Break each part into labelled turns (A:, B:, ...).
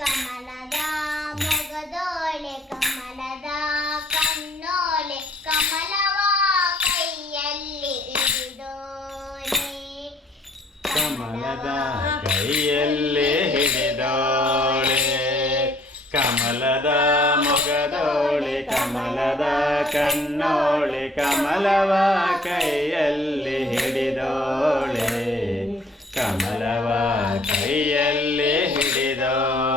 A: ಕಮಲದ ಮೊಗದೋಳೆ ಕಮಲದ ಕಣ್ಣೋಳೆ ಕಮಲವ ಕೈಯಲ್ಲಿ ಹಿಡಿದೋಳೆ
B: ಕಮಲದ ಕೈಯಲ್ಲಿ ಹಿಡಿದೋಳೆ ಕಮಲದ ಮೊಗದೋಳೆ ಕಮಲದ ಕಣ್ಣೋಳೆ ಕಮಲವ ಕೈಯಲ್ಲಿ ಹಿಡಿದೋಳೆ ಕಮಲವ ಕೈಯಲ್ಲಿ ಹಿಡಿದೋಳೆ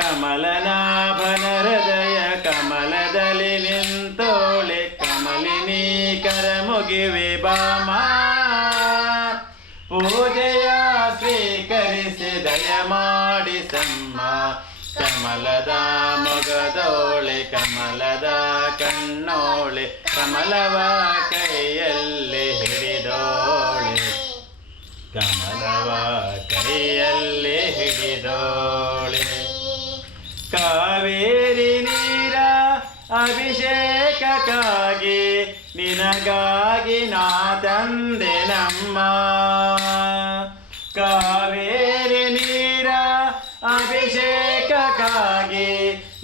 B: ಕಮಲನಾಭನ ಹೃದಯ ಕಮಲದಲ್ಲಿ ನಿಂತೋಳೆ ಕಮಲಿನಿ ಕರ ಮುಗಿವೆ ಬಾಮ. ಪೂಜೆಯ ಸ್ವೀಕರಿಸಿ ದಯ ಮಾಡಿ ಸಮ್ಮ. ಕಮಲದ ಮೊಗದೋಳೆ, ಕಮಲದ ಕಣ್ಣೋಳೆ, ಕಮಲವ ಕೈಯಲ್ಲಿ ಹಿಡಿದೋಳೆ. ಕಮಲವ ಕೈಯಲ್ಲಿ ಹಿಡಿದೋಳೆ. ಅಭಿಷೇಕಕ್ಕಾಗಿ ನಿನಗಾಗಿ ನಾ ತಂದೆ ನಮ್ಮ. ಕಾವೇರಿ ನೀರ ಅಭಿಷೇಕಕ್ಕಾಗಿ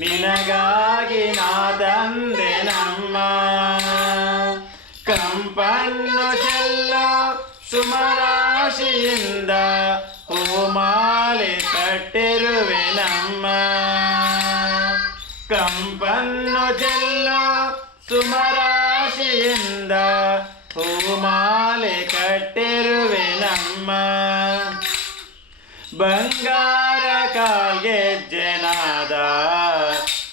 B: ನಿನಗಾಗಿ ನಾ ತಂದೆ ನಮ್ಮ. ಕಂಪನ್ನು ಚೆಲ್ಲೋ ಸುಮರಾಶಿಯಿಂದ ಹೂಮಾಲೆ ಕಟ್ಟಿರುವೆ ನಮ್ಮ. ಕಂಪನ್ನು ಚೆಲ್ಲು ಸುಮರಾಶಿಯಿಂದ ಹೂಮಾಲೆ ಕಟ್ಟಿರುವೆ ನಮ್ಮ. ಬಂಗಾರ ಕಾಲ್ಗೆಜ್ಜೆನಾದ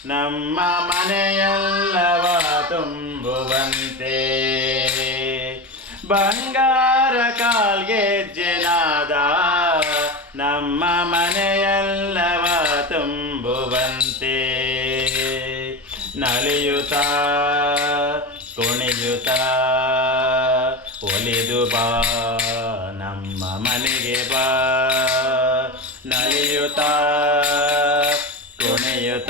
B: ನಮ್ಮ ಮನೆಯಲ್ಲವ ತುಂಬುವಂತೆ. ಬಂಗಾರ ಕಾಲ್ಗೆಜ್ಜೆನಾದ ನಮ್ಮ ಮನೆಯಲ್ಲವ ನಲಿಯುತ್ತ ಕುಣಿಯುತ್ತ ಒಲಿದು ಬಾ, ನಮ್ಮ ಮನೆಗೆ ಬಾ. ನಲಿಯುತ್ತ ಕುಣಿಯುತ್ತ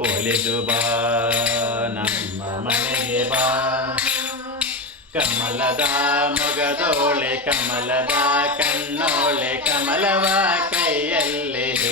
B: ಒಲಿದು ಬಾ, ನಮ್ಮ ಮನೆಗೆ ಬಾ. ಕಮಲದ ಮೊಗದೋಳೆ, ಕಮಲದ ಕಣ್ಣೋಳೆ, ಕಮಲವ ಕೈಯಲ್ಲಿ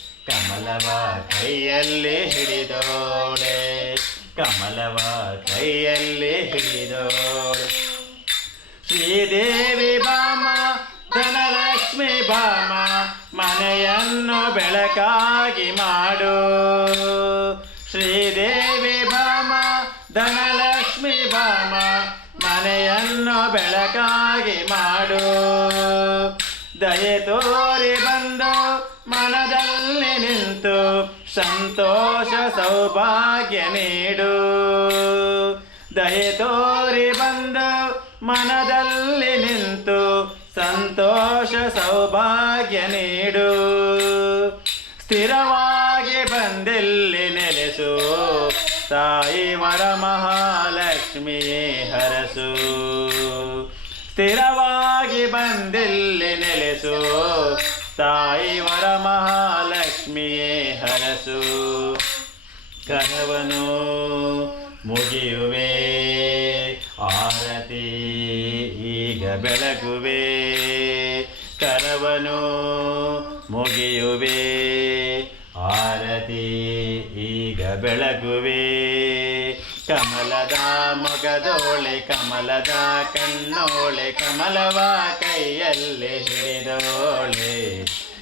B: ಕಮಲವ ಕೈಯಲ್ಲಿ ಹಿಡಿದೋಳೆ. ಕಮಲವ ಕೈಯಲ್ಲಿ ಹಿಡಿದೋಳೆ. ಶ್ರೀದೇವಿ ಬಾಮ ಧನಲಕ್ಷ್ಮಿ ಬಾಮ ಮನೆಯನ್ನು ಬೆಳಕಾಗಿ ಮಾಡು. ಶ್ರೀದೇವಿ ಬಾಮ ಧನಲಕ್ಷ್ಮಿ ಬಾಮ ಮನೆಯನ್ನು ಬೆಳಕಾಗಿ ಮಾಡು. ದಯೆ ಸಂತೋಷ ಸೌಭಾಗ್ಯ ನೀಡು. ದಯೆ ತೋರಿ ಬಂದು ಮನದಲ್ಲಿ ನಿಂತು ಸಂತೋಷ ಸೌಭಾಗ್ಯ ನೀಡು. ಸ್ಥಿರವಾಗಿ ಬಂದಿಲ್ಲಿ ನೆಲೆಸು, ತಾಯಿ ವರ ಮಹಾಲಕ್ಷ್ಮಿ ಹರಸು. ಸ್ಥಿರವಾಗಿ ಬಂದಿಲ್ಲಿ ನೆಲೆಸು, ತಾಯಿ ವರ ಮಹಾಲಕ್ಷ್ಮಿಯೇ ಹರಸು. ಕರವನು ಮುಗಿಯುವೆ. ಆರತಿ ಈಗ ಬೆಳಗುವೆ. ಕರವನು ಮುಗಿಯುವೆ. ಆರತಿ ಈಗ ಬೆಳಗುವೆ. ಕಮಲದ ಮೊಗದೋಳೆ, ಕಮಲದ ಕಣ್ಣೋಳೆ, ಕಮಲವ ಕೈಯಲ್ಲಿ ಹಿಡಿದೋಳೆ.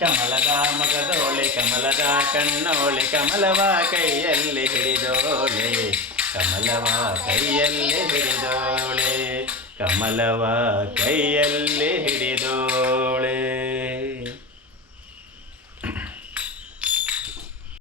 B: ಕಮಲದ ಮಗದೋಳೆ ಕಮಲದ ಕಣ್ಣೋಳೆ ಕಮಲವ ಕೈಯಲ್ಲಿ ಹಿಡಿದೋಳೆ ಕಮಲವ ಕೈಯಲ್ಲಿ ಹಿಡಿದೋಳೆ ಕಮಲವ ಕೈಯಲ್ಲಿ ಹಿಡಿದೋಳೆ